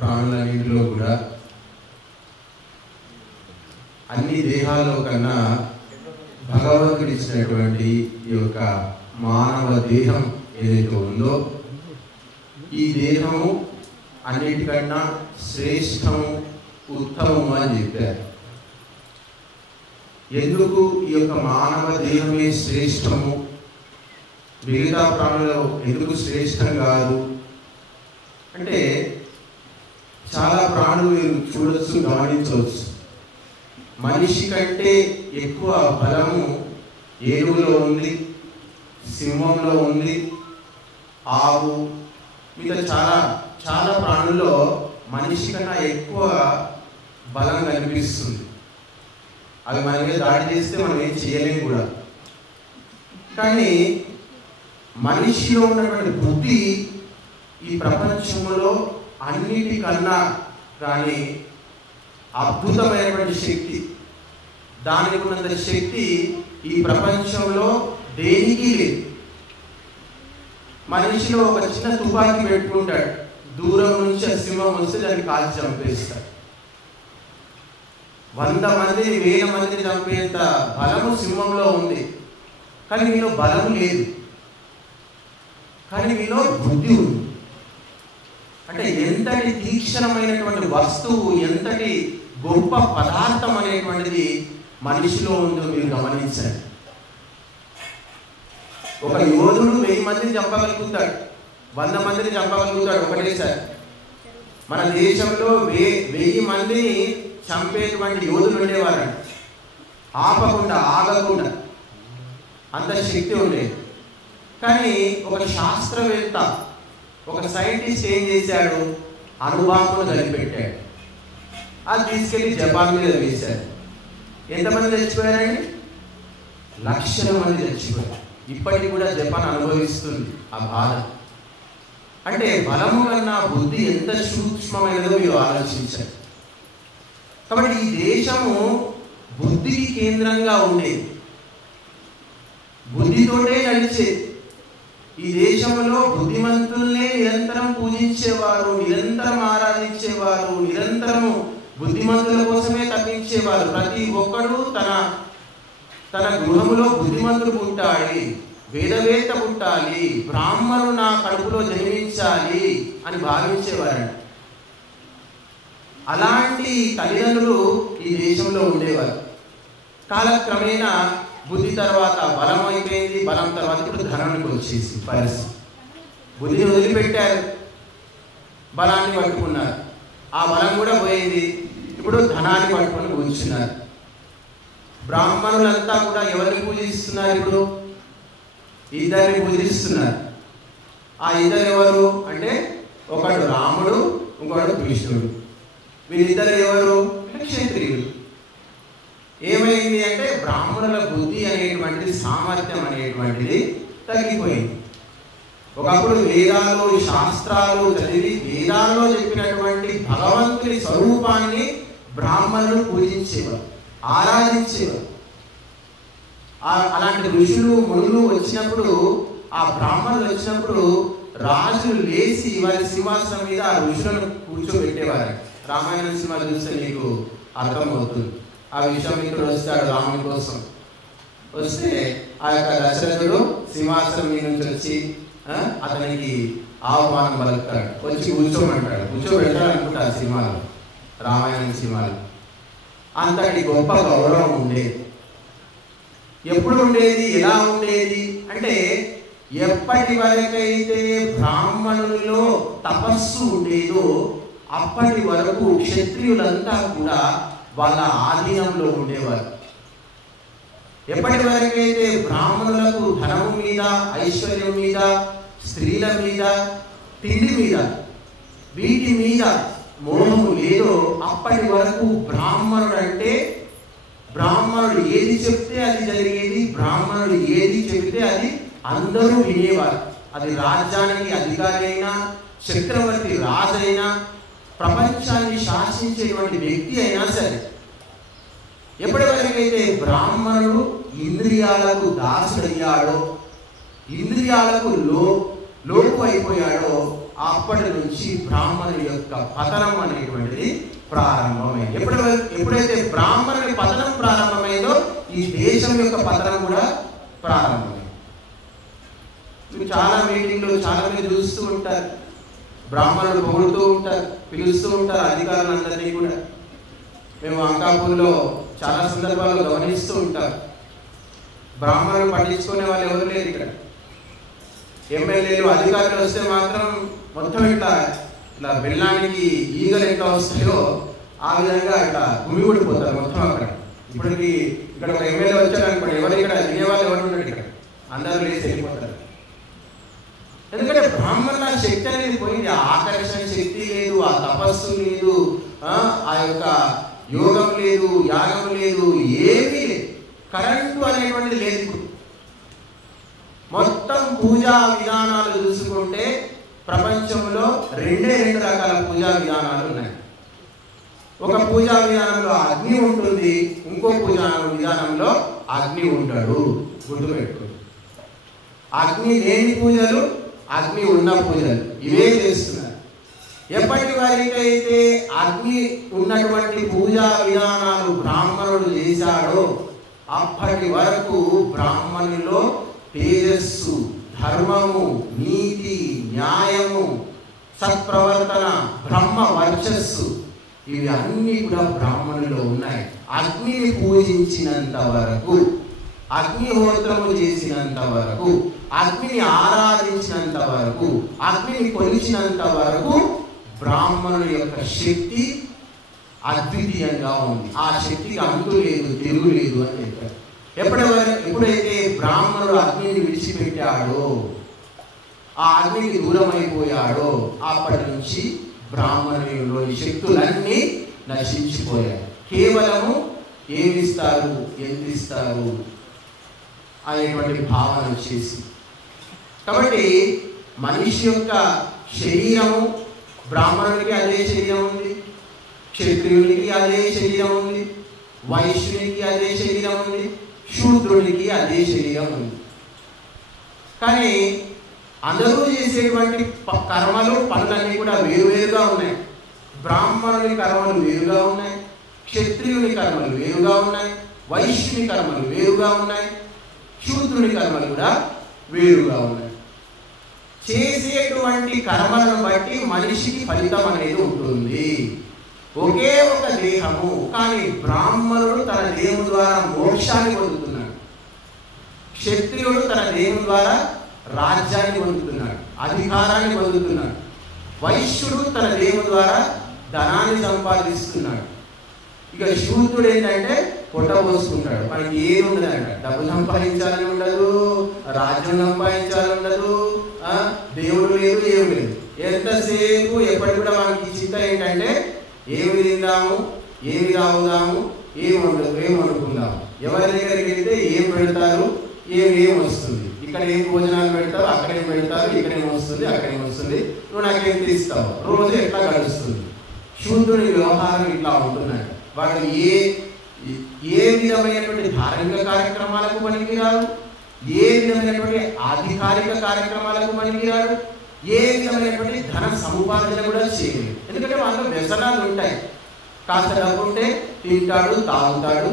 ప్రాణులన్నింటిలో కూడా అన్ని దేహాల్లో కన్నా భగవంతుడు ఇచ్చినటువంటి ఈ యొక్క మానవ దేహం ఏదైతే ఉందో ఈ దేహము అన్నిటికన్నా శ్రేష్టము, ఉత్తమము అని చెప్పారు. ఎందుకు ఈ యొక్క మానవ దేహమే శ్రేష్టము, మిగతా ప్రాణులు ఎందుకు శ్రేష్టం కాదు అంటే, చాలా ప్రాణులు మీరు చూడొచ్చు, గమనించవచ్చు. మనిషి కంటే ఎక్కువ బలము ఏనుగులో ఉంది, సింహంలో ఉంది, ఆవు, మిగతా చాలా చాలా ప్రాణుల్లో మనిషి కన్నా ఎక్కువ బలం కనిపిస్తుంది. అవి మన మీద దాడి చేస్తే మనం ఏం చేయలేము కూడా. కానీ మనిషిలో ఉన్నటువంటి బుద్ధి ఈ ప్రపంచంలో అన్నిటికన్నా కానీ అద్భుతమైనటువంటి శక్తి. దానికి ఉన్నంత శక్తి ఈ ప్రపంచంలో దేనికి లేదు. మనిషిలో ఒక చిన్న తుపాకీ పెట్టుకుంటాడు, దూరం నుంచి సింహం వస్తే దాన్ని కాల్చి చంపేస్తాడు. 100 మందిని 1000 మందిని చంపేంత బలము సింహంలో ఉంది. కానీ మీలో బలం లేదు, కానీ మీలో బుద్ధి ఉంది. అంటే ఎంతటి తీక్షణమైనటువంటి వస్తువు, ఎంతటి గొప్ప పదార్థం అనేటువంటిది మనిషిలో ఉందో మీరు గమనించండి. ఒక యోధుడు 1000 మందిని చంపగలుగుతాడు, 100 మందిని చంపగలుగుతాడు ఒకటేసారి. మన దేశంలో 1000 మందిని చంపేటువంటి యోధులు ఉండేవారండి, ఆపకుండా ఆగకుండా, అంత శక్తి ఉండేది. కానీ ఒక శాస్త్రవేత్త, ఒక సైంటిస్ట్ ఏం చేశాడు, అణుబాంబును కనిపెట్టాడు. అది తీసుకెళ్ళి జపాన్ మీద వేశాడు. ఎంతమంది చచ్చిపోయారండి? లక్షల మంది చచ్చిపోయారు. ఇప్పటికి కూడా జపాన్ అనుభవిస్తుంది ఆ బాధ. అంటే బలము కన్నా బుద్ధి ఎంత సూక్ష్మమైనదో మీరు ఆలోచించారు. కాబట్టి ఈ దేశము బుద్ధికి కేంద్రంగా ఉండేది, బుద్ధితోటే నడిచేది. ఈ దేశంలో బుద్ధిమంతుల్నే నిరంతరం పూజించేవారు, నిరంతరం ఆరాధించేవారు, నిరంతరము బుద్ధిమంతుల కోసమే తప్పించేవారు. ప్రతి ఒక్కడు తన గృహంలో బుద్ధిమంతుడు పుట్టాలి, వేదవేత్త పుట్టాలి, బ్రాహ్మణుడు నా కడుపులో జన్మించాలి అని భావించేవారండి. అలాంటి తల్లిదండ్రులు ఈ దేశంలో ఉండేవారు. కాలక్రమేణా బుద్ధి తర్వాత బలం అయిపోయింది, బలం తర్వాత ఇప్పుడు ధనానికి వచ్చేసి పరిస్థితి. బుద్ధిని వదిలిపెట్టారు, బలాన్ని పట్టుకున్నారు. ఆ బలం కూడా పోయింది, ఇప్పుడు ధనాన్ని పట్టుకొని కూర్చున్నారు. బ్రాహ్మణులంతా కూడా ఎవరిని పూజిస్తున్నారు? ఇప్పుడు ఇద్దరిని పూజిస్తున్నారు. ఆ ఇద్దరు ఎవరు అంటే, ఒకడు రాముడు, ఇంకొకడు కృష్ణుడు. వీరిద్దరు ఎవరు? క్షత్రియులు. ఏమైంది అంటే, బ్రాహ్మణుల బుద్ధి అనేటువంటిది, సామర్థ్యం అనేటువంటిది తగ్గిపోయింది. ఒకప్పుడు వేదాలు, శాస్త్రాలు చదివి వేదాల్లో చెప్పినటువంటి భగవంతుని స్వరూపాన్ని బ్రాహ్మణులు పూజించేవారు, ఆరాధించేవారు. అలాంటి ఋషులు మునులు వచ్చినప్పుడు, ఆ బ్రాహ్మణులు వచ్చినప్పుడు రాజులు లేచి వారి సింహాసనం మీద ఆ ఋషులను కూర్చోబెట్టేవారు. రామాయణం సినిమా చూస్తే మీకు అర్థమవుతుంది. ఆ విశ్వామిత్రుడు వస్తాడు రాముని కోసం. వస్తే ఆ యొక్క దశరథుడు సింహాసనం మీద నుంచి వచ్చి అతనికి ఆహ్వానం పలుకుతాడు, వచ్చి కూర్చోమంటాడు. కూర్చోబెడతాడు అనుకుంటా ఆ సినిమాలో, రామాయణం సినిమాలో. అంతటి గొప్ప గౌరవం ఉండేది. ఎప్పుడు ఉండేది, ఎలా ఉండేది అంటే, ఎప్పటి వరకైతే బ్రాహ్మణులలో తపస్సు ఉండేదో అప్పటి వరకు క్షత్రియులంతా కూడా వాళ్ళ ఆధీనంలో ఉండేవారు. ఎప్పటి వరకైతే బ్రాహ్మణులకు ధనము మీద, ఐశ్వర్యం మీద, స్త్రీల మీద, తిండి మీద, వీటి మీద మోహము లేదో అప్పటి వరకు బ్రాహ్మణుడు అంటే, బ్రాహ్మణుడు ఏది చెప్తే అది జరిగేది, బ్రాహ్మణుడు ఏది చెబితే అది అందరూ వినేవారు. అది రాజ్యానికి అధికారి అయినా, చక్రవర్తి రాజైనా, ప్రపంచాన్ని శాసించేటువంటి వ్యక్తి అయినా సరే, ఎప్పటి వరకైతే బ్రాహ్మణుడు ఇంద్రియాలకు దాసుడయ్యాడో, ఇంద్రియాలకు లోపు అయిపోయాడో అప్పటి నుంచి బ్రాహ్మణుడి యొక్క పతనం అనేటువంటిది ప్రారంభమైంది. ఎప్పుడైతే బ్రాహ్మణుడి పతనం ప్రారంభమైందో ఈ దేశం యొక్క పతనం కూడా ప్రారంభమైంది. చాలా మీటింగ్లు చాలా మంది చూస్తూ ఉంటారు, బ్రాహ్మణులు పొగుడుతూ ఉంటారు, పిలుస్తూ ఉంటారు అధికారులందరినీ కూడా. మేము అంకాపూర్లో చాలా సందర్భాల్లో గమనిస్తూ ఉంటాం. బ్రాహ్మణులు పట్టించుకునే వాళ్ళు ఎవరు లేరు ఇక్కడ. ఎమ్మెల్యేలు అధికారులు వస్తే మాత్రం మొత్తం ఇట్లా బెల్లానికి ఈగలు ఎట్లా వస్తాయో ఆ విధంగా ఇట్లా గుమిగూడిపోతారు మొత్తం అక్కడ. ఇప్పటికి ఇక్కడ ఒక ఎమ్మెల్యే వచ్చారు అనుకోండి, ఎవరు ఇక్కడ వినేవాళ్ళు ఎవరు ఉన్నారు ఇక్కడ, అందరూ లేచి వెళ్ళిపోతారు. ఎందుకంటే బ్రాహ్మణ శక్తి అనేది పోయింది. ఆకర్షణ శక్తి లేదు, ఆ తపస్సు లేదు, ఆ యొక్క యోగం లేదు, యాగం లేదు, ఏమీ లేదు. కరెంటు అనేటువంటిది లేదు. ఇప్పుడు మొత్తం పూజా విధానాలు చూసుకుంటే ప్రపంచంలో రెండు రకాల పూజా విధానాలు ఉన్నాయి. ఒక పూజా విధానంలో అగ్ని ఉంటుంది, ఇంకో పూజా విధానంలో అగ్ని ఉంటాడు. గుర్తుపెట్టుకోండి, అగ్ని లేని పూజలు, అగ్ని ఉన్న పూజలు ఇవే చేస్తున్నారు. ఎప్పటి వరకైతే అగ్ని ఉన్నటువంటి పూజా విధానాలు బ్రాహ్మణుడు చేశాడో అప్పటి వరకు బ్రాహ్మణులో తేజస్సు, ధర్మము, నీతి, న్యాయము, సత్ప్రవర్తన, బ్రహ్మ వర్చస్సు ఇవి అన్నీ కూడా బ్రాహ్మణులో ఉన్నాయి. అగ్నిని పూజించినంత వరకు, అగ్నిహోత్రము చేసినంత వరకు, అగ్నిని ఆరాధించినంత వరకు, అగ్నిని కొలిచినంత వరకు బ్రాహ్మణుల యొక్క శక్తి అద్వితీయంగా ఉంది. ఆ శక్తికి అంతు లేదు, తిరుగు లేదు అని చెప్పారు. ఎప్పుడైతే బ్రాహ్మణుడు అగ్నిని విడిచిపెట్టాడో, ఆ అగ్నికి దూరం అయిపోయాడో అప్పటి నుంచి బ్రాహ్మణులోని శక్తులన్నీ నశించిపోయాయి. కేవలము ఏమిస్తారు, ఎంతిస్తారు అనేటువంటి భావన వచ్చేసి. కాబట్టి మనిషి యొక్క శరీరము, బ్రాహ్మణుడికి అదే శరీరం ఉంది, క్షత్రియునికి అదే శరీరం ఉంది, వైశ్యునికి అదే శరీరం ఉంది, శూద్రునికి అదే శరీరం ఉంది. కానీ అందరూ చేసేటువంటి కర్మలు, పనులన్నీ కూడా వేరువేరుగా ఉన్నాయి. బ్రాహ్మణుని కర్మలు వేరుగా ఉన్నాయి, క్షత్రియుని కర్మలు వేరుగా ఉన్నాయి, వైశ్యుని కర్మలు వేరుగా ఉన్నాయి, శూద్రుని కర్మలు కూడా వేరుగా ఉన్నాయి. చేసేటువంటి కర్మలను బట్టి మనిషికి ఫలితం అనేది ఉంటుంది. ఒకే ఒక దేహము, కానీ బ్రాహ్మణుడు తన దేహం ద్వారా మోక్షాన్ని పొందుతున్నాడు, క్షత్రియుడు తన దేహం ద్వారా రాజ్యాన్ని పొందుతున్నాడు, అధికారాన్ని పొందుతున్నాడు, వైశ్యుడు తన దేహం ద్వారా ధనాన్ని సంపాదిస్తున్నాడు. ఇక శూద్రుడు ఏంటంటే పొట్ట పోసుకుంటాడు, మనకి ఏది ఉండదంట. డబ్బు సంపాదించాలని ఉండదు, రాజ్యం సంపాదించాలని ఉండదు, దేవుడు లేదు, ఏమి లేదు. ఎంతసేపు ఎప్పటి కూడా మనకి చింత ఏంటంటే ఏమి తిందాము, ఏమి తాగుదాము, ఏమి వండుకుందాము, ఎవరి దగ్గరికి వెళ్తే ఏం పెడతారు, ఏం వస్తుంది, ఇక్కడ ఏం భోజనాలు పెడతారు, అక్కడేం పెడతారు, ఇక్కడేం వస్తుంది, అక్కడేం వస్తుంది, నువ్వు నాకేం తీస్తావు, రోజు ఎట్లా గడుస్తుంది. శూద్రుని వ్యవహారం ఇట్లా ఉంటున్నాడు. వాడు ఏ విధమైనటువంటి ధార్మిక కార్యక్రమాలకు పనికిరాడు, ఏ విధమైనటువంటి అధికారిక కార్యక్రమాలకు పనికిరాడు, ఏ విధమైనటువంటి ధన సముపార్జన కూడా చేయలేదు. ఎందుకంటే వాళ్ళలో వ్యసనాలు ఉంటాయి. కాస్త డబ్బు ఉంటే తింటాడు, తాగుతాడు,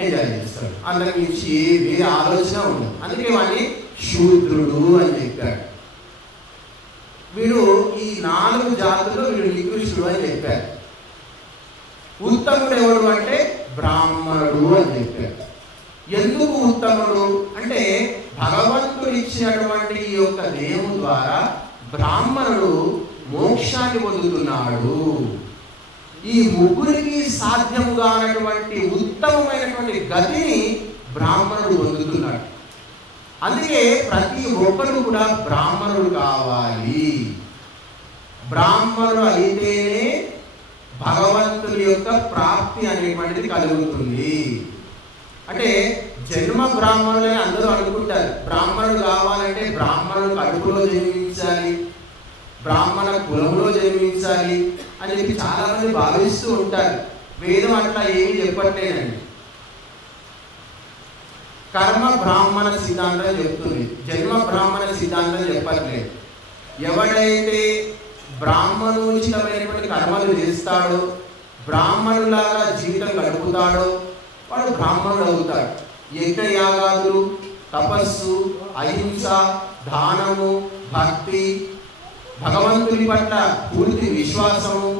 ఎంజాయ్ చేస్తాడు, అందరికి మించి వేరే ఆలోచన ఉండదు. అందుకే వాడిని శూద్రుడు అని చెప్పాడు. వీడు ఈ 4 జాతుల్లో వీడు నికృష్టుడు అని చెప్పాడు. ఉత్తముడు ఎవడు అంటే బ్రాహ్మణుడు అని చెప్పాడు. ఎందుకు ఉత్తముడు అంటే భగవంతుడు ఇచ్చినటువంటి ఈ యొక్క దేహం ద్వారా బ్రాహ్మణుడు మోక్షాన్ని పొందుతున్నాడు. ఈ ముగ్గురికి సాధ్యముగా అన్నటువంటి ఉత్తమమైనటువంటి గతిని బ్రాహ్మణుడు పొందుతున్నాడు. అందుకే ప్రతి ఒక్కరు కూడా బ్రాహ్మణుడు కావాలి. బ్రాహ్మణుడు అయితేనే భగవంతుని యొక్క ప్రాప్తి అనేటువంటిది కలుగుతుంది. అంటే జన్మ బ్రాహ్మణులని అందరూ అనుకుంటారు. బ్రాహ్మణుడు కావాలంటే బ్రాహ్మణుడు కడుపులో జన్మించాలి, బ్రాహ్మణ కులంలో జన్మించాలి అని చెప్పి చాలా మంది భావిస్తూ ఉంటారు. వేదం అట్లా ఏమీ చెప్పట్లేదండి. కర్మ బ్రాహ్మణ సిద్ధాంతం చెప్తుంది, జన్మ బ్రాహ్మణ సిద్ధాంతం చెప్పట్లేదు. ఎవడైతే బ్రాహ్మణోచితమైనటువంటి కర్మలు చేస్తాడో, బ్రాహ్మణులాగా జీవితం గడుపుతాడో వాడు బ్రాహ్మణుడు అవుతాడు. యజ్ఞయాగాదులు, తపస్సు, అహింస, దానము, భక్తి, భగవంతుని పట్ల పూర్తి విశ్వాసము,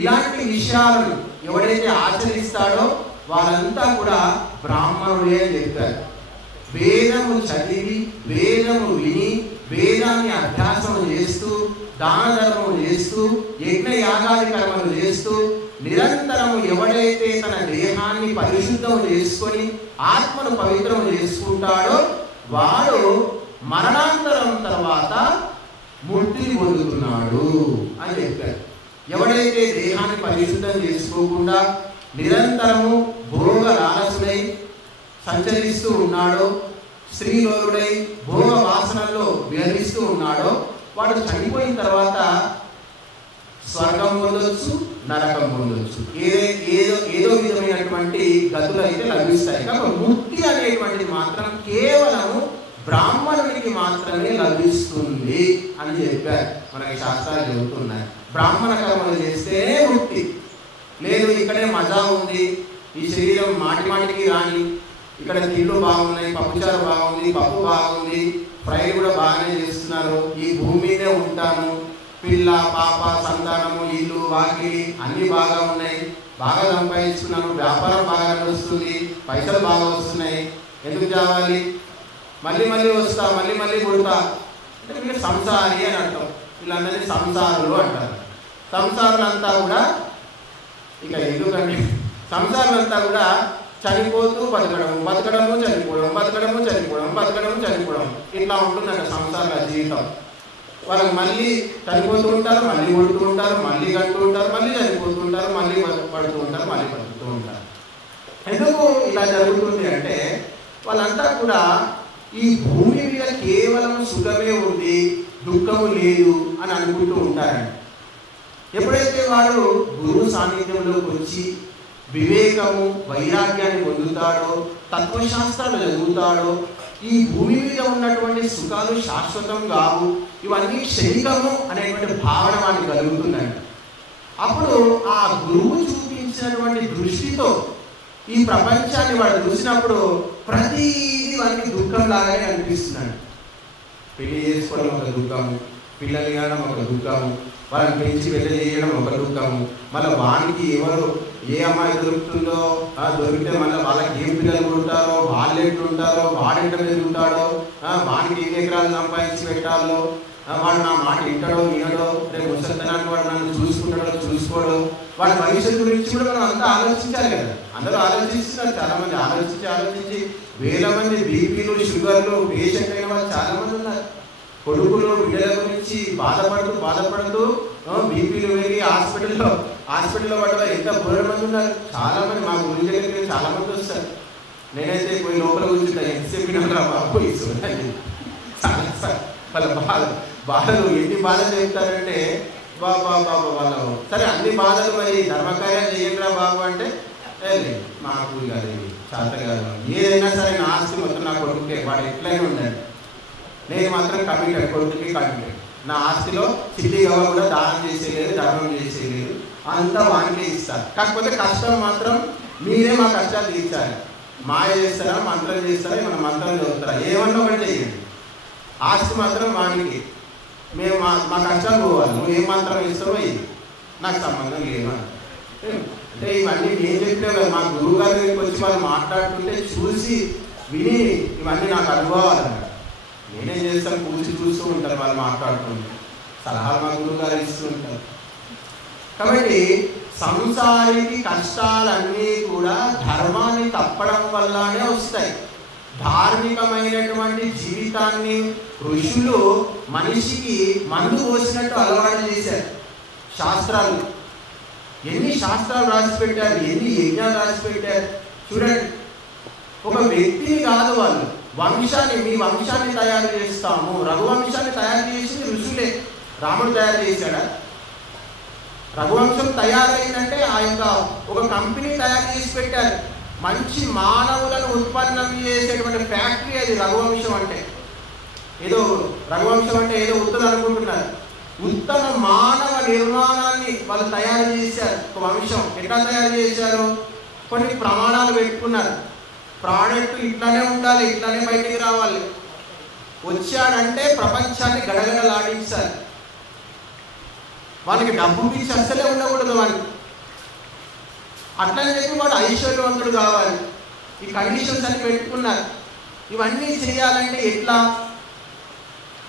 ఇలాంటి విషయాలను ఎవడైతే ఆచరిస్తాడో వాళ్ళంతా కూడా బ్రాహ్మణుడే అని చెప్పారు. వేదము చదివి, వేదము విని, వేదాన్ని అభ్యాసం చేస్తూ, దాన ధర్మం చేస్తూ, యజ్ఞ యాగాది కర్మలు చేస్తూ నిరంతరము ఎవడైతే తన దేహాన్ని పరిశుద్ధం చేసుకొని ఆత్మను పవిత్రం చేసుకుంటాడో వాడు మరణాంతరం తర్వాత ముక్తిని పొందుతున్నాడు అని చెప్పారు. ఎవడైతే దేహాన్ని పరిశుద్ధం చేసుకోకుండా నిరంతరము భోగ లాలసుడై సంచరిస్తూ ఉన్నాడో, స్త్రీలోలుడై భోగ వాసనల్లో విహరిస్తూ ఉన్నాడో వాడు చనిపోయిన తర్వాత స్వర్గం పొందొచ్చు, నరకం పొందొచ్చు, ఏదో విధమైనటువంటి గతులు అయితే లభిస్తాయి. కాబట్టి ముక్తి అనేటువంటిది మాత్రం కేవలము బ్రాహ్మణునికి మాత్రమే లభిస్తుంది అని చెప్పారు. మనకి శాస్త్రాలు చెబుతున్నాయి. బ్రాహ్మణ కర్మలు చేస్తేనే ముక్తి. లేదు ఇక్కడే మజా ఉంది, ఈ శరీరం మాటి మాటికి రాని, ఇక్కడ తిళ్ళు బాగున్నాయి, పప్పుచారు బాగుంది, పప్పు బాగుంది, ఫ్రై కూడా బాగానే చేస్తున్నారు, ఈ భూమి మీదే ఉంటాను, పిల్ల పాప సంతానము ఇల్లు వాకిలి అన్నీ బాగా ఉన్నాయి, బాగా సంపాదించుకున్నాను, వ్యాపారం బాగా నడుస్తుంది, పైసలు బాగా వస్తున్నాయి, ఎందుకు చావాలి, మళ్ళీ మళ్ళీ వస్తా, మళ్ళీ మళ్ళీ పుడతా అంటే వీళ్ళు సంసారి అని అంటాం. వీళ్ళందరినీ సంసారులు అంటారు. సంసారులంతా కూడా ఇక ఎందుకంటే సంసారులంతా కూడా చనిపోతూ బతకడం, బతకడము చనిపోవడం, బతకడము చనిపోవడం, బతకడము చనిపోవడం, ఇట్లా ఉంటుందంట సంసార జీవితం. వాళ్ళకి మళ్ళీ చనిపోతూ ఉంటారు, మళ్ళీ పుడుతూ ఉంటారు, మళ్ళీ కంటూ ఉంటారు, మళ్ళీ చనిపోతూ ఉంటారు, మళ్ళీ పడుతూ ఉంటారు, మళ్ళీ బతుకుతూ ఉంటారు. ఎందుకు ఇలా జరుగుతుంది అంటే వాళ్ళంతా కూడా ఈ భూమి మీద కేవలం సుఖమే ఉంది, దుఃఖము లేదు అని అనుకుంటూ ఉంటారండి. ఎప్పుడైతే వాడు గురువు సాన్నిధ్యంలోకి వచ్చి వివేకము, వైరాగ్యాన్ని పొందుతాడో, తత్వశాస్త్రాలు చదువుతాడో, ఈ భూమి మీద ఉన్నటువంటి సుఖాలు శాశ్వతం కావు, ఇవన్నీ క్షణికము అనేటువంటి భావన వాడికి కలుగుతుందండి. అప్పుడు ఆ గురువు చూపించినటువంటి దృష్టితో ఈ ప్రపంచాన్ని వాడు చూసినప్పుడు ప్రతిదీ వాడికి దుఃఖం లాగానే అనిపిస్తున్నాడు. పెళ్లి చేసుకోవడం ఒక దుఃఖము, పిల్లలు ఇవ్వడం ఒక దుఃఖము, వాళ్ళని పెంచి పెళ్లి చేయడం ఒక దుఃఖము, మళ్ళీ వానికి ఎవరు ఏ అమ్మాయి దొరుకుతుందో దొరికితే మళ్ళీ వాళ్ళకి ఏం పిల్లలు ఉంటారో, వాళ్ళు ఎట్లుంటారో, వాడెంట మీద ఉంటాడో, వానికి ఎన్ని ఎకరాలు సంపాదించి పెట్టాలో, వాడు నా మాట వింటాడో వినడో, రేపు ముసలితనానికి వాడు నన్ను చూసుకుంటాడో చూసుకోడో, వాడి భవిష్యత్తు గురించి కూడా మనం అంతా ఆలోచించాలి కదా. అందరూ ఆలోచిస్తున్నారు, చాలా మంది ఆలోచించి వేల మంది బీపీలు, షుగర్లు పేషెంట్ అయిన వాళ్ళు చాలా మంది ఉన్నారు. కొడుకులు బిడ్డల గురించి బాధపడుతూ బీపీలు వెళ్ళి హాస్పిటల్లో పడ్డ ఎంత బోలెడు మంది ఉన్నారు. చాలా మంది మా గురి దగ్గరికి చాలా మంది వస్తారు. నేనైతే పోయి లోపల కూర్చుంటా, ఎంత చెప్పినా బాబు చాలా వాళ్ళ బాధలు ఎన్ని బాధలు చెప్తారంటే బాబా వాళ్ళు సరే అన్ని బాధలు మరి ధర్మకార్యాలు చేయండిరా బాబు అంటే మాకు కాదు చేత కాదు, ఏదైనా సరే నా ఆస్తి మొత్తం నా కొడుకుకే, వాడు ఎట్లయినా ఉండండి, నేను మాత్రం కమిటెడ్, కొడుకుకి కమిటెడ్, నా ఆస్తిలో చిల్లిగా కూడా దానం చేసేయలేదు, ధర్మం చేసేయలేదు, అంతా వానికే ఇస్తారు. కాకపోతే కష్టం మాత్రం మీరే మా కష్టాలు తీర్చాలి. మాయ చేస్తారా, మంత్రం చేస్తారా, మన మంత్రం చదువుతారా, ఏమన్నా ఒకటి చేయండి, ఆస్తి మాత్రం వానికి, మేము మా కష్టాలు పోవాలి, నువ్వు ఏం మంత్రం ఇస్తావో ఇది నాకు సంబంధం లేవా అంటే ఇవన్నీ నేను చెప్పినా కదా. మా గురువు గారి దగ్గరికి వచ్చి వాళ్ళు మాట్లాడుతుంటే చూసి విని ఇవన్నీ నాకు అనుభవాలు అన్నమాట. నేనేం చేస్తాను, చూస్తూ ఉంటాను, వాళ్ళు మాట్లాడుతుంటే సలహాలు మా గురువు గారు ఇస్తూ ఉంటారు. కాబట్టి సంసారికి కష్టాలన్నీ కూడా ధర్మాన్ని తప్పడం వల్లనే వస్తాయి. ధార్మికమైనటువంటి జీవితాన్ని ఋషులు మనిషికి మందు పోసినట్టు అలవాటు చేశారు. శాస్త్రాలు ఎన్ని శాస్త్రాలు రాసి పెట్టారు, ఎన్ని యజ్ఞాలు రాసి పెట్టారు చూడండి. ఒక వ్యక్తిని కాదు, వాళ్ళు వంశాన్ని, మీ వంశాన్ని తయారు చేస్తాము, రఘువంశాన్ని తయారు చేసింది ఋషులే. రాముడు తయారు చేశాడా? రఘువంశం తయారైందంటే ఆ యొక్క ఒక కంపెనీ తయారు చేసి పెట్టారు. మంచి మానవులను ఉత్పన్నం చేసేటువంటి ఫ్యాక్టరీ అది రఘువంశం అంటే. ఏదో రఘువంశం అంటే ఏదో ఉత్తది అనుకుంటున్నారు. ఉత్తమ మానవ నిర్మాణాన్ని వాళ్ళు తయారు చేశారు. ఒక వంశం ఎట్లా తయారు చేశారు? కొన్ని ప్రమాణాలు పెట్టుకున్నారు. ప్రాడక్ట్ ఇట్లానే ఉండాలి, ఇట్లానే బయటికి రావాలి, వచ్చాడంటే ప్రపంచాన్ని గడగడలాడించాలి. వాళ్ళకి డబ్బు పిచ్చి అస్సలే ఉండకూడదు వాళ్ళకి. అట్లని చెప్పి వాడు ఐశ్వర్యవంతుడు కావాలి. ఈ కండిషన్స్ అని పెట్టుకున్నారు. ఇవన్నీ చేయాలంటే ఎట్లా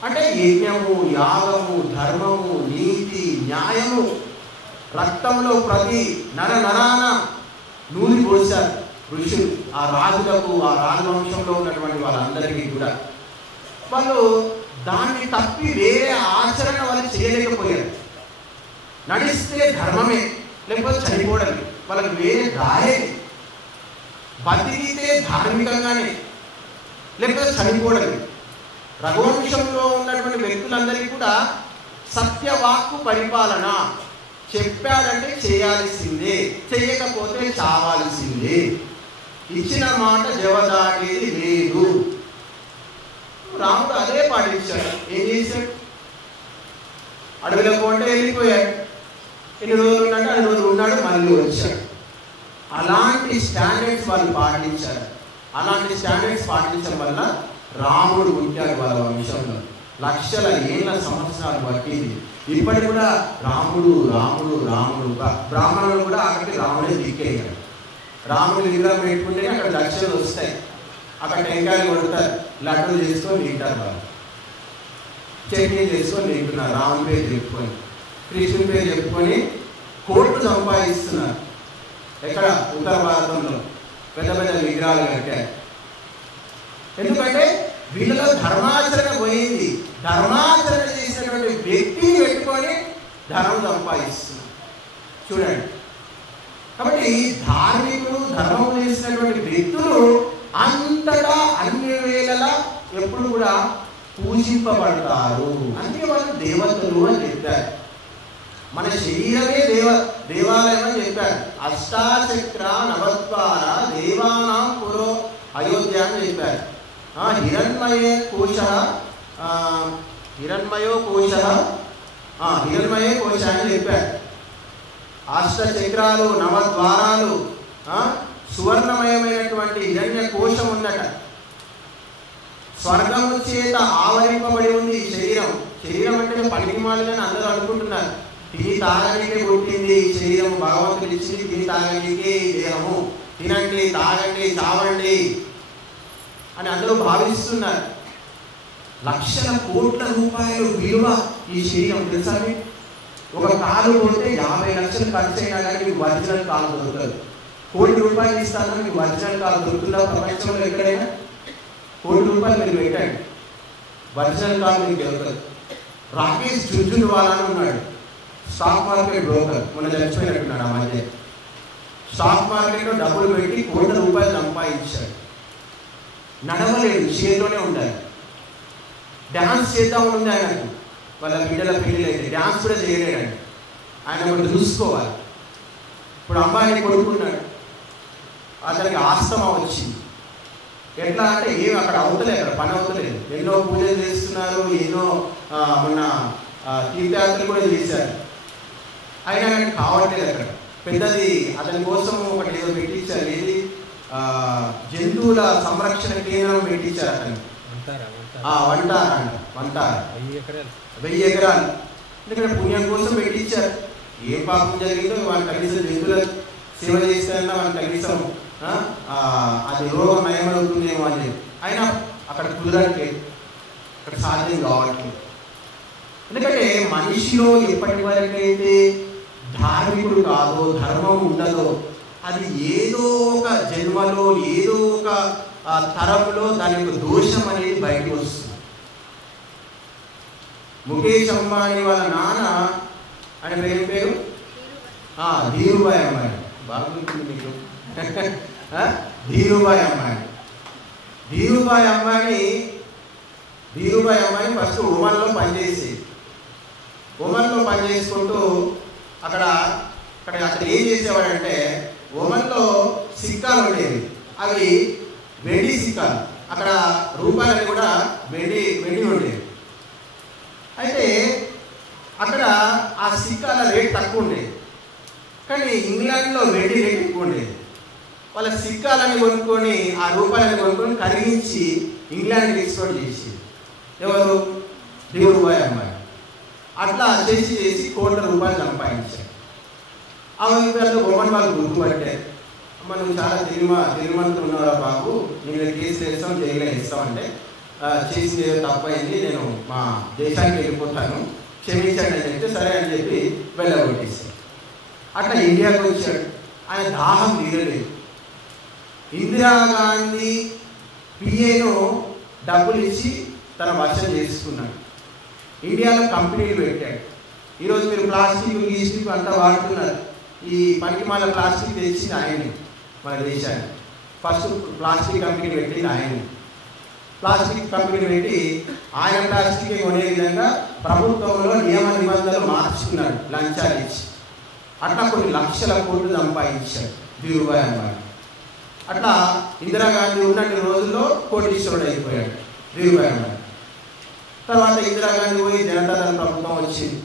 అంటే యజ్ఞము, యాగము, ధర్మము, నీతి, న్యాయము, రక్తంలో ప్రతి నరాన నూనె పోశారు ఋషులు. ఆ రాజులకు, ఆ రాజవంశంలో ఉన్నటువంటి వాళ్ళందరికీ కూడా వాళ్ళు దాన్ని తప్పి వేరే ఆచరణ వాళ్ళు చేయలేకపోయారు. నడిస్తే ధర్మమే, లేకపోతే చనిపోవడమే, వాళ్ళకి వేరే దారే. బతికితే ధార్మికంగానే, లేకపోతే చనిపోవడమే. రఘువంశంలో ఉన్నటువంటి వ్యక్తులందరికీ కూడా సత్యవాక్కు పరిపాలన, చెప్పాడంటే చేయాల్సిందే, చేయకపోతే చావాల్సిందే, ఇచ్చిన మాట జవదాటేది లేదు. రాముడు అదే పాటించాడు. ఏం చేశాడు? అడవిలో పోంటే వెళ్ళిపోయాడు. ఎన్ని రోజులు ఉన్నాడు? 2 రోజులు ఉన్నాడు, మళ్ళీ వచ్చాడు. అలాంటి స్టాండర్డ్స్ వాళ్ళు పాటించారు. అలాంటి స్టాండర్డ్స్ పాటించడం వల్ల రాముడు ఉంటాడు వాళ్ళ వంశంలో. లక్షల ఏళ్ళ సంవత్సరాలు పట్టింది. ఇప్పటికి కూడా రాముడు రాముడు రాముడు. బ్రాహ్మణులు కూడా అక్కడికి రాముడే దిక్కేయాడు. రాముడు విగ్రహం పెట్టుకుంటే అక్కడ లక్షలు వస్తాయి. అక్కడ టెంకాయలు కొడతారు, లడ్డూలు చేసుకొని తింటారు, వాళ్ళు చట్నీ చేసుకొని తింటున్నారు. రాముని పేరు చెప్పుకొని, కృష్ణుని పేరు చెప్పుకొని కోట్లు సంపాదిస్తున్నారు. ఎక్కడ? ఉత్తర భారతంలో పెద్ద పెద్ద విగ్రహాలు కట్టారు. ఎందుకంటే వీళ్ళలో ధర్మాచరణ పోయింది. ధర్మాచరణ చేసినటువంటి వ్యక్తిని పెట్టుకొని ధర్మం సంపాదిస్తున్నారు. చూడండి, కాబట్టి ధార్మికులు, ధర్మం చేసినటువంటి వ్యక్తులు అంతటా అన్ని వేళలా ఎప్పుడు కూడా పూజింపబడతారు. అందుకే వాళ్ళు దేవతలు అని చెప్పారు. మన శరీరమే దేవాలయం అని చెప్పారు. అష్టాచక్ర నవద్వార దేవానాం పురో అయోధ్య అని చెప్పారు. హిరణ్మయో కోశ అని చెప్పారు. అష్టచక్రాలు, నవద్వారాలు, సువర్ణమయమైనటువంటి హిరణ్య కోశం ఉందట. స్వర్గము చేత ఆవరింపబడి ఉంది ఈ శరీరం. శరీరం అంటే పనికి మాలని అందరూ అనుకుంటున్నారు. తిని తాగనికే పుట్టింది ఈ శరీరం, భగవంతుడు ఇచ్చింది తిని తాగనికే ఈ దేహము, తినండి, తాగండి, చావండి అని అందరూ భావిస్తున్నారు. లక్షల కోట్ల రూపాయలు విలువ ఈ శరీరం, తెలుసా? ఒక కాలు పోతే 50 లక్షలు ఖర్చు అయినా కానీ మీకు ఒరిజినల్ కాలు దొరకదు. ₹1,00,00,000 ఇస్తాను, మీకు ఒరిజినల్ కాలు దొరుకుతుందా ప్రపంచంలో ఎక్కడైనా? ₹1,00,00,000 మీరు పెట్టండి, ఒరిజినల్ కాలు మీకు దొరకదు. రాకేష్ జుంజున్వాలా అని ఉన్నాడు, స్టాక్ మార్కెట్ బ్రోకర్, మొన్న చచ్చిపోయినట్టున్నాడు. ఆ మధ్య స్టాక్ మార్కెట్లో డబ్బులు పెట్టి ₹1,00,00,000 సంపాదించాడు. నడవలేడు, చేతిలోనే ఉండాలి. డ్యాన్స్ చేద్దామని ఉంది ఆయనకు. వాళ్ళ బిడ్డల పెళ్ళి అయితే డ్యాన్స్ కూడా చేయలేడండి. ఆయన ఒకటి చూసుకోవాలి. ఇప్పుడు అమ్మాయిని కొడుకున్నాడు, అతనికి ఆస్తమా వచ్చింది. ఎట్లా అంటే ఏమి అక్కడ అవుతలేదు, అక్కడ పని అవుతలేదు. ఎన్నో పూజలు చేస్తున్నారు, ఎన్నో మొన్న తీర్థయాత్రలు కూడా చేశారు, అయినా కానీ కావట్లేదు. అక్కడ పెద్దది అతని కోసం ఒకటి ఏదో పెట్టించారు. ఏది జంతువుల సంరక్షణ కేంద్రం పెట్టించారు అతనికి. వంటారు 1000 ఎకరాలు. ఎందుకంటే పుణ్యం కోసం పెట్టించారు. ఏం పాపం జరిగిందో వాళ్ళు కనీసం జంతువుల సేవ చేస్తారన్నా వాళ్ళు కనీసం అది రోగం నయమవుతుందేమో అని. అయినా అక్కడ కుదరట్లేదు, అక్కడ సాధ్యం కావట్లేదు. ఎందుకంటే మనిషిలో ఎప్పటి వరకైతే ధార్మికుడు కాదో, ధర్మం ఉండదో, అది ఏదో ఒక జన్మలో, ఏదో ఒక తరంలో దాని యొక్క దోషం అనేది బయటకు వస్తుంది. ముఖేష్ అంబానీ వాళ్ళ నాన్న, ఆయన పేరు ధీరుభాయ్ అంబానీ. బాగుంటుంది మీకు. ధీరుభాయ్ అంబానీ ఫస్ట్ ఒమన్లో పనిచేసేది. ఒమన్లో పనిచేసుకుంటూ అక్కడ ఏం చేసేవాడంటే, ఒమన్లో సిక్కాలు ఉండేవి, అవి వెండి సిక్కాలు. అక్కడ రూపాయలని కూడా వెండి ఉండేవి. అయితే అక్కడ ఆ సిక్కాల రేట్ తక్కువ ఉండేది, కానీ ఇంగ్లాండ్లో వెండి రేట్ ఎక్కువ ఉండేది. వాళ్ళ సిక్కాలని కొనుక్కొని ఆ రూపాయలని కొనుక్కొని కరిగించి ఇంగ్లాండ్కి ఎక్స్పోర్ట్ చేసి ఎవరు ధీరుభాయ్ అమ్మాయి అట్లా చేసి చేసి కోట్ల రూపాయలు సంపాదించారు. అవి గవర్నమెంట్ వాళ్ళు గుర్తుపట్టారు, మనం చాలా తెలియమంతులు ఉన్నారా బాబు, నేను కేసు వేస్తాం జైల్లో వేస్తామంటే చేసి ఏదో తప్పైంది, నేను మా దేశానికి వెళ్ళిపోతాను, క్షమించండి అని చెప్తే సరే అని చెప్పి వెళ్ళగొట్టేసి అట్లా ఇండియాకి వచ్చాడు. ఆయన దాహం తీరలేదు. ఇందిరాగాంధీ పిఏను డబ్బులు ఇచ్చి తన వశం చేసుకున్నాడు. ఇండియాలో కంపెనీలు పెట్టాడు. ఈరోజు మీరు ప్లాస్టిక్ గీస్టిక్ అంతా వాడుతున్నారు. ఈ పనికిమాల ప్లాస్టిక్ తెచ్చింది ఆయనే, మన దేశాన్ని ఫస్ట్ ప్లాస్టిక్ కంపెనీ పెట్టింది ఆయనే. ప్లాస్టిక్ కంపెనీ పెట్టి ఆయన ప్లాస్టిక్ కొనే విధంగా ప్రభుత్వంలో నియమ నిబంధనలు మార్చుకున్నాడు లంచాలు ఇచ్చి. అట్లా కొన్ని లక్షల కోట్లు సంపాదించాడు ధీరుభాయ్ అమ్మాయి. అట్లా ఇందిరాగాంధీ ఉన్నన్ని రోజుల్లో కోటీశ్వరుడు అయిపోయాడు ధీరుభాయ్ అమ్మాయి. తర్వాత ఇందిరాగాంధీ పోయి జనతాదళ ప్రభుత్వం వచ్చింది.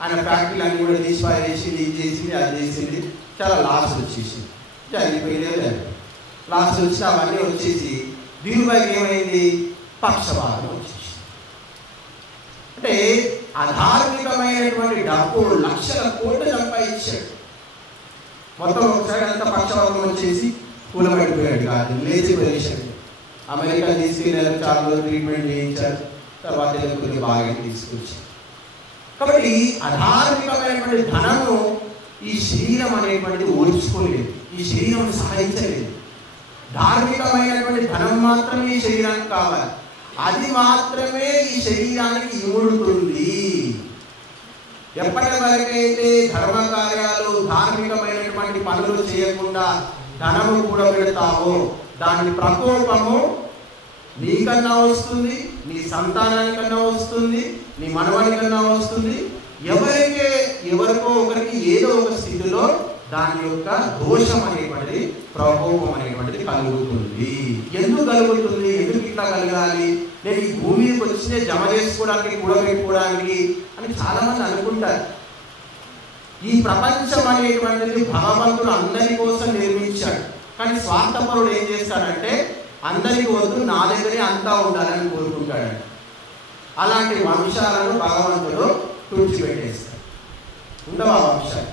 ఆయన ఫ్యాక్టరీలు అన్నీ కూడా తీసిపారేసింది, ఇది చేసింది, అది చేసింది, చాలా లాస్ వచ్చేసింది, జరిగిపోయినది. లాస్ వచ్చి అవన్నీ వచ్చేసి ధీరుభాయ్కి ఏమైంది, పక్షపాతం వచ్చేసి. అంటే అధార్మికమైనటువంటి డబ్బు లక్షల కోట్లు సంపాదించాడు. మొత్తం ఒకసారి అంతా పక్షపాతం వచ్చేసి కూలబడిపోయాడు కాదు, లేచి పొజిషన్. అమెరికా తీసుకెళ్ళారు, చాలా రోజులు ట్రీట్మెంట్ చేయించారు, తర్వాత కొద్దిగా బాగా తీసుకొచ్చారు. కాబట్టి అధార్మికమైనటువంటి ధనము ఈ శరీరం అనేటువంటిది ఓర్చుకోలేదు, ఈ శరీరం సహాయించలేదు. ధార్మికమైనటువంటి ధనం మాత్రమే ఈ శరీరానికి కావాలి, అది మాత్రమే ఈ శరీరానికి ఇముడుతుంది. ఎప్పటి వరకైతే ధర్మ కార్యాలు ధార్మికమైనటువంటి పనులు చేయకుండా ధనము కూడా పెడతావో దాని ప్రకోపము నీకన్నా వస్తుంది, నీ సంతానానికన్నా వస్తుంది, నీ మనవనికన్నా వస్తుంది. ఎవరికో ఒకరికి ఏదో ఒక స్థితిలో దాని యొక్క దోషం అనేటువంటిది, ప్రకోపం అనేటువంటిది కలుగుతుంది. ఎందుకు కలుగుతుంది, ఎందుకు ఇట్లా కలగాలి, నేను ఈ భూమికి వచ్చినే జమ చేసుకోవడానికి కూడబెట్టుకోవడానికి అని చాలా మంది అనుకుంటారు. ఈ ప్రపంచం అనేటువంటిది భగవంతుడు అందరి కోసం నిర్మించాడు. కానీ స్వార్థపరుడు ఏం చేస్తాడంటే అందరికీ వద్దు, నా దగ్గరే అంతా ఉండాలని కోరుకుంటాడు. అలాంటి వంశాలను భగవంతుడు తుడిచిపెట్టేస్తాడు. ఉండవా వంశాలు,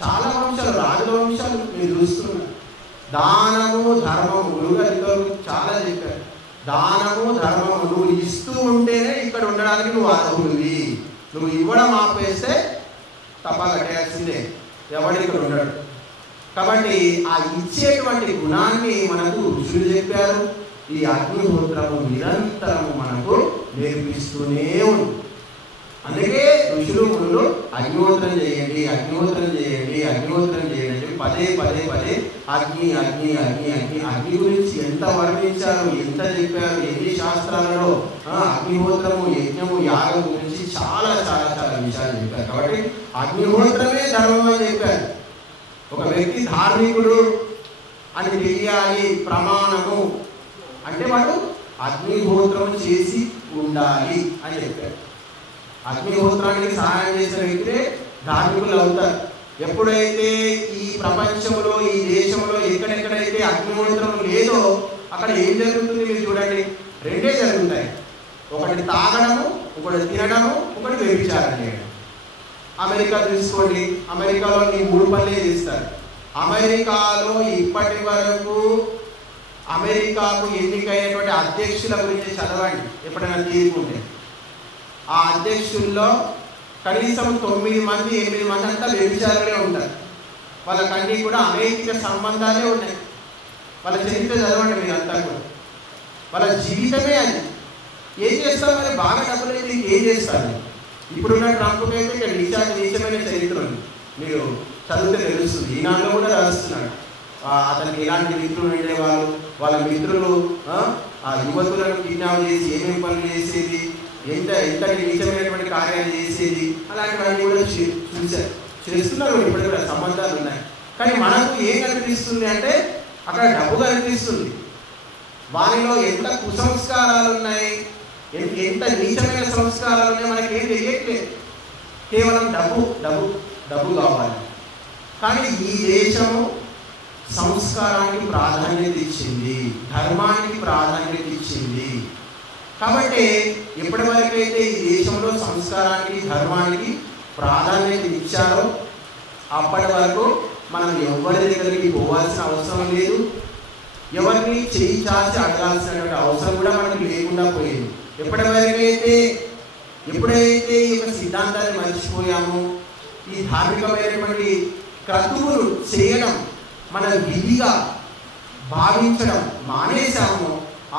చాలా వంశాలు, రాజుల వంశాలు మీరు చూస్తున్నారు. దానము ధర్మము, గురుగారు చాలా చెప్పారు. దానము ధర్మము నువ్వు ఇస్తూ ఉంటేనే ఇక్కడ ఉండడానికి నువ్వు అర్హుడివి. నువ్వు ఇవ్వడం ఆపేస్తే తప్ప కట్టేయాల్సిందే, ఎవడు ఇక్కడ ఉండడు. కాబట్టి ఆ ఇచ్చేటువంటి గుణాన్ని మనకు ఋషులు చెప్పారు. ఈ అగ్నిహోత్రము నిరంతరము మనకు నేర్పిస్తూనే ఉంది. అందుకే ఋషులు మునులు అగ్నిహోత్రం చేయండి, అగ్నిహోత్రం చేయండి, అగ్నిహోత్రం చేయండి, పదే పదే పదే అగ్ని అగ్ని అగ్ని అగ్ని అగ్ని గురించి ఎంత వర్ణించారు, ఎంత చెప్పారు, ఎన్ని శాస్త్రాలలో అగ్నిహోత్రము, యజ్ఞము, యాగం గురించి చాలా చాలా చాలా విషయాలు చెప్పారు. కాబట్టి అగ్నిహోత్రమే ధర్మం అని చెప్పారు. ఒక వ్యక్తి ధార్మికుడు అని తెలియాలి, ప్రమాణము అంటే వాడు అగ్నిహోత్రం చేసి ఉండాలి అని చెప్పారు. అగ్నిహోత్రానికి సహాయం చేసిన వ్యక్తే ధార్మికులు అవుతారు. ఎప్పుడైతే ఈ ప్రపంచంలో, ఈ దేశంలో ఎక్కడెక్కడైతే అగ్నిహోత్రం లేదో అక్కడ ఏం జరుగుతుంది మీరు చూడండి, రెండే జరుగుతాయి. ఒకటి తాగడము, ఒకటి తినడము, ఒకటి వ్యభిచారం చేయడం. అమెరికా తీసుకోండి, అమెరికాలో ఈ 3 పనులే చేస్తారు. అమెరికాలో ఇప్పటి వరకు అమెరికాకు ఎన్నికైనటువంటి అధ్యక్షుల గురించి చదవండి ఎప్పుడైనా తీరుకుంటే. ఆ అధ్యక్షుల్లో కనీసం 9 మంది 8 మంది అంతా వ్యభిచారులే ఉంటారు. వాళ్ళకన్నీ కూడా అనైతిక సంబంధాలే ఉన్నాయి. వాళ్ళ చరిత్ర చదవండి మీరంతా కూడా. వాళ్ళ జీవితమే అది. ఏం చేస్తారు మరి, బాగా డబ్బులు అయితే ఏం చేస్తారు? ఇప్పుడున్న ట్రంప్కి అయితే ఇక్కడ నీచమైన చరిత్ర ఉంది, మీరు చదివితే తెలుస్తుంది. ఈనాడులో కూడా రాస్తున్నాడు అతనికి ఎలాంటి మిత్రులు ఉండేవాళ్ళు, వాళ్ళ మిత్రులు ఆ యువతులను కిడ్నాప్ చేసి ఏమేమి పనులు చేసేది, ఎంతటి నీచమైనటువంటి కార్యాలు చేసేది, అలాంటివన్నీ కూడా చూశారు, చేస్తున్నారు. ఇప్పుడు కూడా సంబంధాలు ఉన్నాయి. కానీ మనకు ఏం కనిపిస్తుంది అంటే అక్కడ డబ్బు కనిపిస్తుంది. వారిలో ఎంత కుసంస్కారాలు ఉన్నాయి, ఎంత నీచమైన సంస్కారాలు ఉన్నాయి మనకి ఏం తెలియట్లేదు. కేవలం డబ్బు డబ్బు డబ్బు కావాలి. కానీ ఈ దేశము సంస్కారానికి ప్రాధాన్యత ఇచ్చింది, ధర్మానికి ప్రాధాన్యత ఇచ్చింది. కాబట్టి ఎప్పటి వరకు అయితే ఈ దేశంలో సంస్కారానికి ధర్మానికి ప్రాధాన్యత ఇచ్చారో అప్పటి వరకు మనం ఎవరి దగ్గరికి పోవాల్సిన అవసరం లేదు, ఎవరిని చేయి చాచి అడగాల్సినటువంటి అవసరం కూడా మనకు లేకుండా పోయింది. ఎప్పుడైతే ఈ యొక్క సిద్ధాంతాన్ని మర్చిపోయాము, ఈ ధార్మికమైనటువంటి క్రతువులు చేయడం మన విధిగా భావించడం మానేశాము,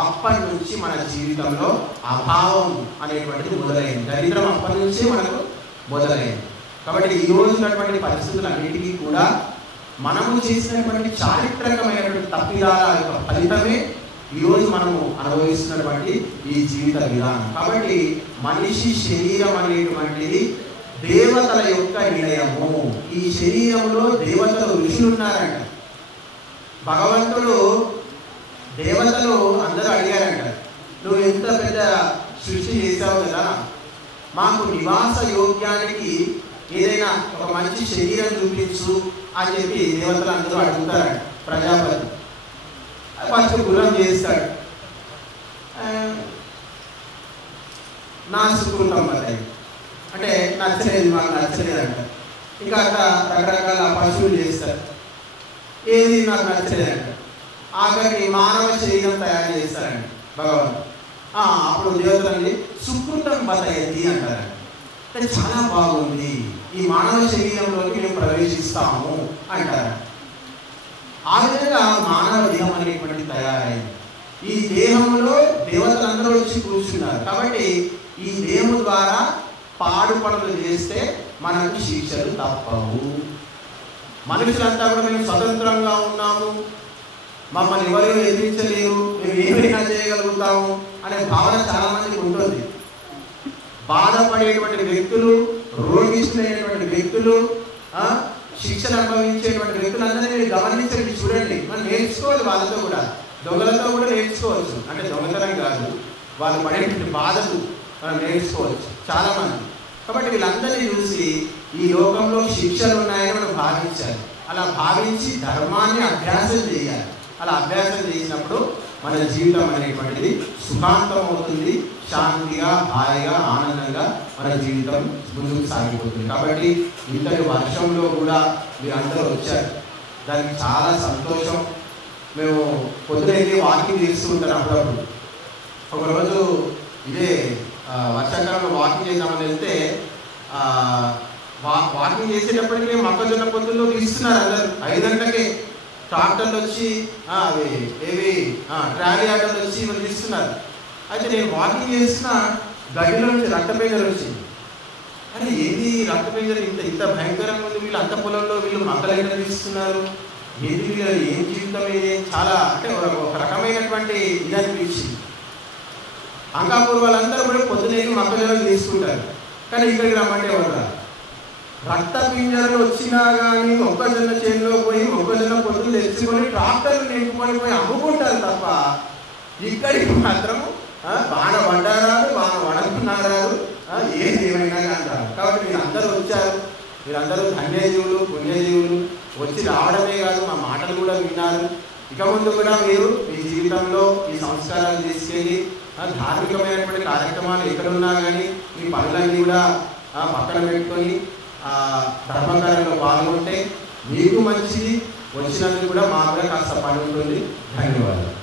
అప్పటి నుంచి మన జీవితంలో అభావం అనేటువంటిది మొదలైంది. దరిద్రం అప్పటి నుంచే మనకు మొదలైంది. కాబట్టి ఈ రోజు ఉన్నటువంటి పరిస్థితులన్నిటికీ కూడా మనము చేసినటువంటి చారిత్రకమైనటువంటి తప్పిదాల యొక్క ఫలితమే ఈరోజు మనము అనుభవిస్తున్నటువంటి ఈ జీవిత విధానం. కాబట్టి మనిషి శరీరం అనేటువంటిది దేవతల యొక్క నిలయము. ఈ శరీరంలో దేవతలు ఋషులు ఉన్నారంట. భగవంతుడు దేవతలు అందరూ అడిగారంట, నువ్వు ఎంత పెద్ద సృష్టి చేశావు కదా, మాకు నివాస యోగ్యానికి ఏదైనా ఒక మంచి శరీరం చూపించు అని చెప్పి దేవతలు అందరూ అడుగుతారంట. ప్రజాపతి ఫస్ట్ గుర్రం చేస్తాడు, నా సుకృతం అదే అంటే నచ్చలేదు, మాకు నచ్చలేదు అంట. ఇంకా అట్లా రకరకాల పశువులు చేస్తారు, ఏది నాకు నచ్చలేదంట. ఆఖరికి మానవ శరీరం తయారు చేస్తారండి భగవాన్. అప్పుడు దేవతలని సుకృతం బతయతి అంటారండి. అంటే చాలా బాగుంది, ఈ మానవ శరీరంలోకి మేము ప్రవేశిస్తాము అంటారు. ఆ విధంగా మానవ దేహం అనేటువంటి తయారైంది. ఈ దేహంలో దేవతలందరూ వచ్చి కూర్చున్నారు. కాబట్టి ఈ దేహం ద్వారా పాడు పనులు చేస్తే మనకు శిక్షలు తప్పవు. మనుషులంతా కూడా మేము స్వతంత్రంగా ఉన్నాము, మమ్మల్ని ఎవరు ఎదిరించలేరు, మేము ఏమైనా చేయగలుగుతాము అనే భావన చాలా మందికి ఉంటుంది. బాధపడేటువంటి వ్యక్తులు, రోగిస్తున్నటువంటి వ్యక్తులు, శిక్షలు అనుభవించేటువంటి వ్యక్తులందరినీ మీరు గమనించండి, చూడండి. మనం నేర్చుకోవాలి వాళ్ళతో కూడా, దొంగలతో కూడా నేర్చుకోవచ్చు. అంటే దొంగతనం కాదు, వాళ్ళు పడేటువంటి బాధలు మనం నేర్చుకోవచ్చు చాలామంది. కాబట్టి వీళ్ళందరినీ చూసి ఈ లోకంలో శిక్షలు ఉన్నాయని మనం భావించాలి. అలా భావించి ధర్మాన్ని అభ్యాసం చేయాలి. అలా అభ్యాసం చేసినప్పుడు మన జీవితం అనేటువంటిది సుఖాంతం అవుతుంది, శాంతిగా, హాయిగా, ఆనందంగా మన జీవితం ముందుకు సాగిపోతుంది. కాబట్టి ఇంతటి వర్షంలో కూడా మీరందరూ వచ్చారు, దానికి చాలా సంతోషం. మేము పొద్దునైతే వాకింగ్ చేస్తూ ఉంటారు అప్పుడప్పుడు. ఒకరోజు ఇదే వర్షాకాలంలో వాకింగ్ చేద్దామని వెళ్తే వాకింగ్ చేసేటప్పటికీ మొక్కజొన్న పొద్దుల్లో తీస్తున్నారు అందరు. 5 గంటలకే ట్రాక్టర్లు వచ్చి అవి ఏవి ట్రాలీ ఆటోలు వచ్చి ఇవి తీస్తున్నారు. అయితే నేను వాకింగ్ చేసిన గడిలో నుంచి రక్తపేజలు వచ్చింది. అరే ఏది రక్తపేజలు ఇంత భయంకరంగా ఉంది, వీళ్ళు అంత పొలంలో వీళ్ళు మొక్కలైన తీస్తున్నారు, ఏది వీళ్ళు ఏం జీవితం ఇది, చాలా అంటే ఒక రకమైనటువంటి ఇది అనిపించింది. అంకాపూర్ వాళ్ళందరూ కూడా పొద్దునేకి మొక్కజొన్నలు తీసుకుంటారు, కానీ ఇక్కడికి రమ్మంటే ఎవరు రక్త పింజరలు వచ్చినా కానీ మొక్కజొన్న చేతిలో పోయి మొక్కజొన్న పొద్దులు తెచ్చుకొని ట్రాక్టర్లు నింపుకొని పోయి అమ్ముకుంటారు తప్ప ఇక్కడికి మాత్రం బాణ పడ్డారాదు, బాణ వడకున్నారాదు, ఏది ఏమైనా అంటారు. కాబట్టి మీరందరూ వచ్చారు, మీరందరూ ధన్యజీవులు, పుణ్యజీవులు. వచ్చి రావడమే కాదు, మా మాటలు కూడా విన్నారు. ఇక ముందు కూడా మీరు మీ జీవితంలో ఈ సంస్కారాలు తీసుకెళ్ళి ధార్మికమైనటువంటి కార్యక్రమాలు ఎక్కడున్నా కానీ మీ పనులన్నీ కూడా పక్కన పెట్టుకొని ధర్మకార్యంలో పాల్గొంటే మీకు మంచిది, వచ్చినందుకు కూడా మాకు కూడా కాస్త పని ఉంటుంది. ధన్యవాదాలు.